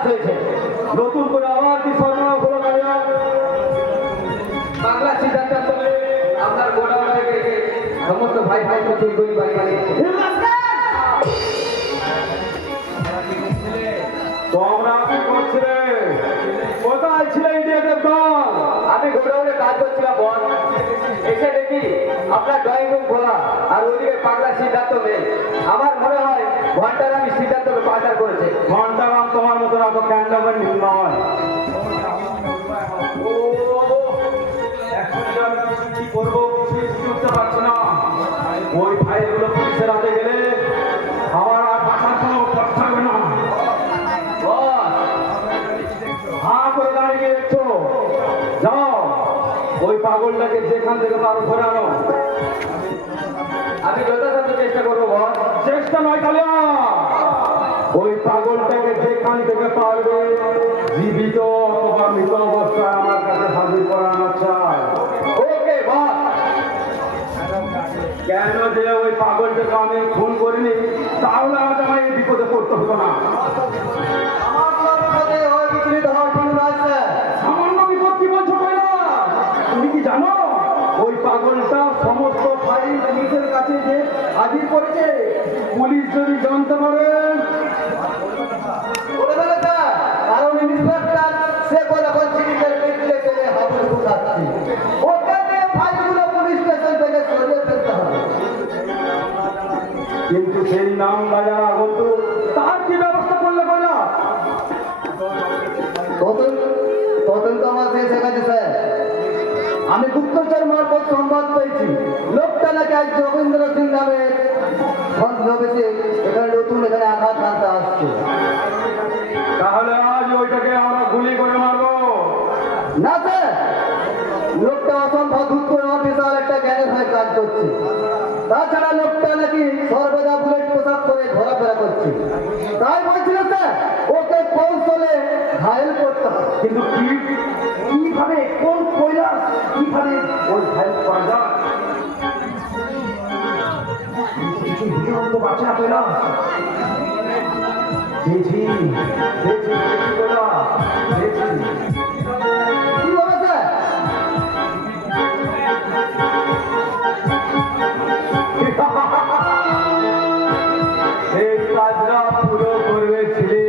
কাজ হয়েছে। নতুন করে আবার কি সরবরাহ হলো বাংলা সিদ্ধান্ত বলে আপনার গোডাউনে রেখে সমস্ত ভাই ভাই তো ঠিক করে বাড়ি বানিয়েছে। তোমরা কি করছিলে? কোথায় ছিলে ইন্ডিয়াদের দল? আমি গোডাউনে কাজ করছিলাম বল। এসে দেখি আপনার ড্রয়িং রুম খোলা আর ওইদিকে পাগলা সিদ্ধান্ত নেই। আমার মনে হয় ঘন্টারাম সিদ্ধান্তকে পাল্টার করেছে। ঘন্টারাম তোমার মতো এত ক্যান্ডামের নয়। কি করবো বুঝতে পারছি না। ওই ফাইলগুলো পুলিশের হাতে গেলে আমার আর বাঁচার কোনো পথ থাকবে না। হা করে দাঁড়িয়ে দেখছো, যাও ওই পাগলটাকে যেখান থেকে পারো ধরে আনো। আমি যথাসাধ্য চেষ্টা করবো বস। চেষ্টা নয় তাহলে ওই পাগলটাকে যেখান থেকে পারবে জীবিত অথবা মৃত অবস্থায় আমার কাছে হাজির করানো চাই। ওকে বস। কেন যে ওই পাগলটাকে আমি খুন করিনি তাহলে আজ আমার এই বিপদে পড়তে হতো না। সামান্য বিপদ কি বলছো না? তুমি কি জানো ওই পাগলটা সমস্ত ফাইল পুলিশের কাছে যে হাজির করেছে? পুলিশ যদি জানতে পারে কারণ ইন্সপেক্টর সে এখন চিঠির নির্দেশে হাজির ঢুকাচ্ছি। ওখানে ফাইলগুলো পুলিশ স্টেশন থেকে সরিয়ে ফেলতে হবে। কিন্তু সেই নাম বাজার আগত তার কি ব্যবস্থা করলে বলা? তদন্ত আমার শেষ হয়ে গেছে স্যার। আমি গুপ্তচর মারফত সংবাদ পেয়েছি লোকটা নাকি আজ যোগেন্দ্র সিং নামে ভেবেছে এখানে নতুন এখানে আঘাত আনতে আসছে। তাহলে আজ ওইটাকে আমরা গুলি করে মারবো না স্যার। লোকটা অসম্ভব করে বিশাল একটা গ্যাংয়ের হয়ে কাজ করছে। তাছাড়া লোকটা নাকি সর্বদা বুলেট পোশাক করে ঘোরাফেরা করছে। তাই বলছিল স্যার ওকে কৌশলে ঘায়েল করতে হবে। কিন্তু কিভাবে, কোন কৈলাস কিভাবে ওই ঘায়েল করা যায়? কিছু বুঝে পারছে না কৈলাস। কি হবে স্যার? এই কাজটা পুরো করবে ছিলে।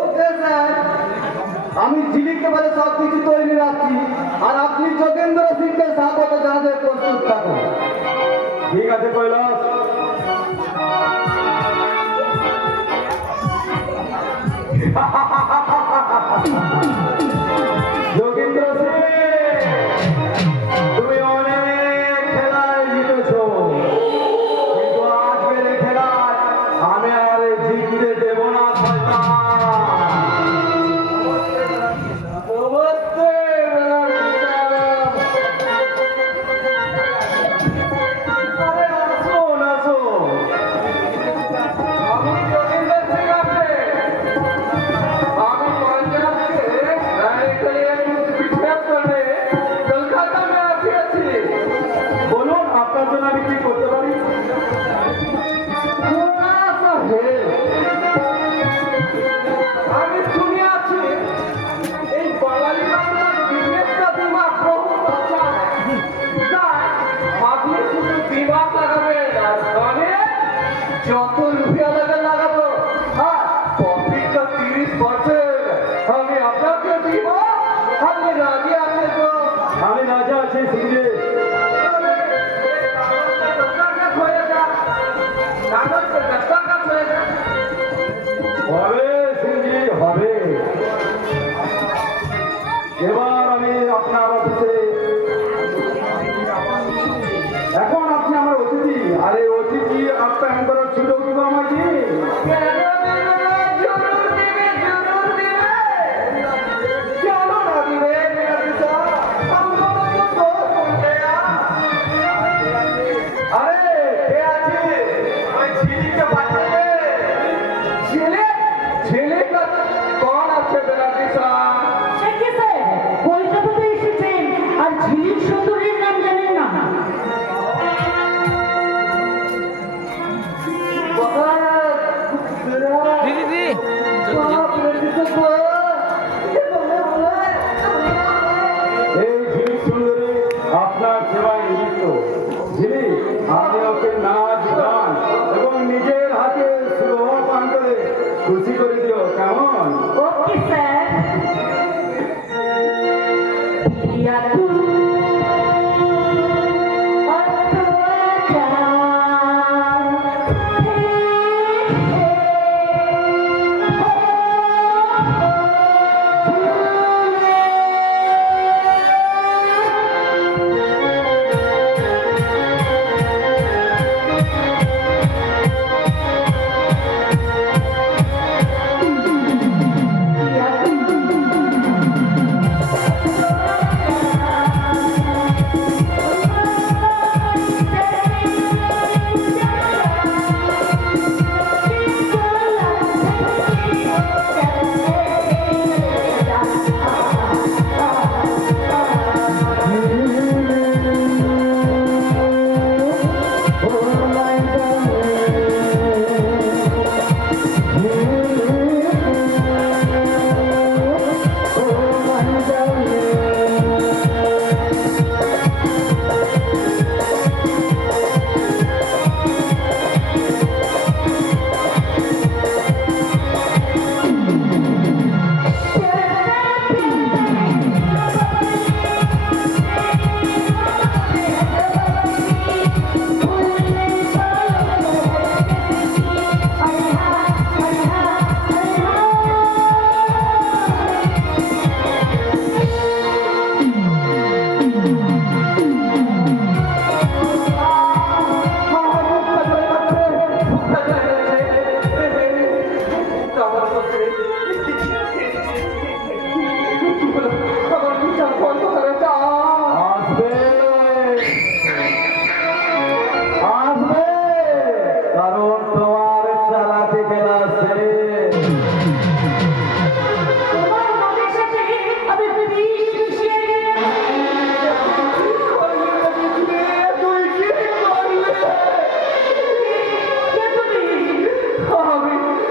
ওকে স্যার, আমি ঝিলিককে বলে সব কিছু তৈরি রাখছি আর আপনি যোগেন্দ্র সিংকে স্বাগত জানাতে প্রস্তুত থাকুন। ঠিক আছে কৈলাস। যোগেন্দ্র সিং তুমি অনেক খেলায় জিতেছো, কিন্তু আজকের খেলায় আমি আর জিততে দেব না। যত রুপিয়া লাগাবো আর প্রফিটটা 30% আমি আপনাকে দিব। আপনি রাজি আছেন তো? আমি রাজি আছি সিংহে। হবে সিংজি হবে। এবার আমি আপনার অফিসে, এখন আপনি আমার অতিথি, আর এই অতিথি আপ্যায়ন করার সুযোগ দিব আমাকে।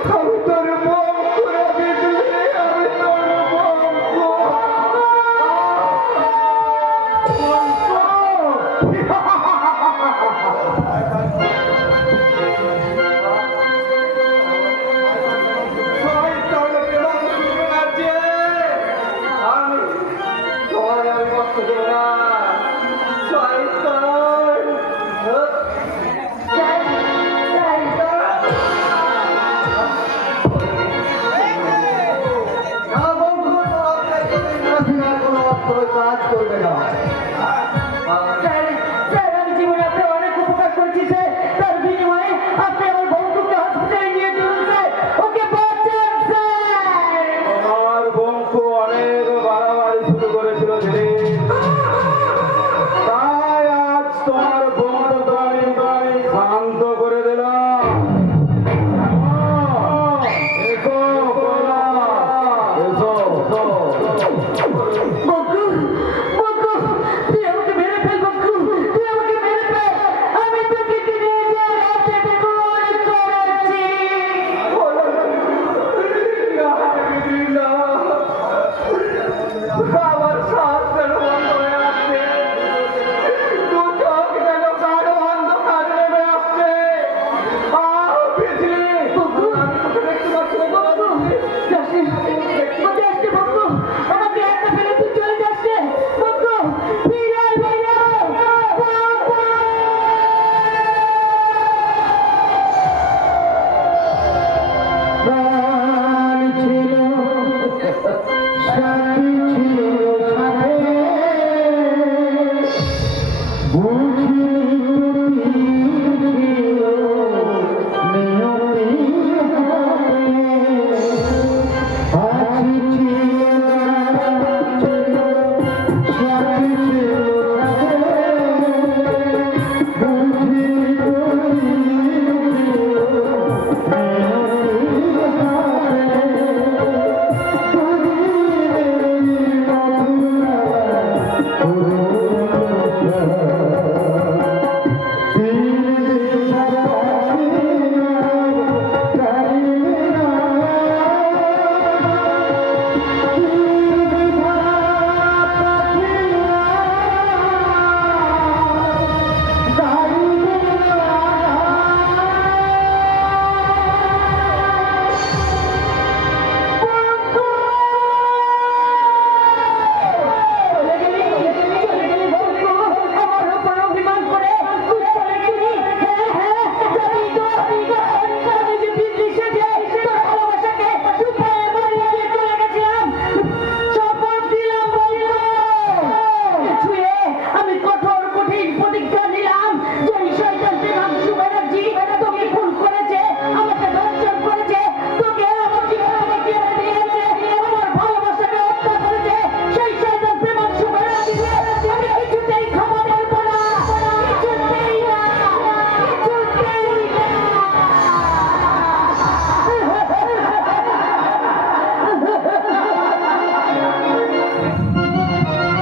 আমি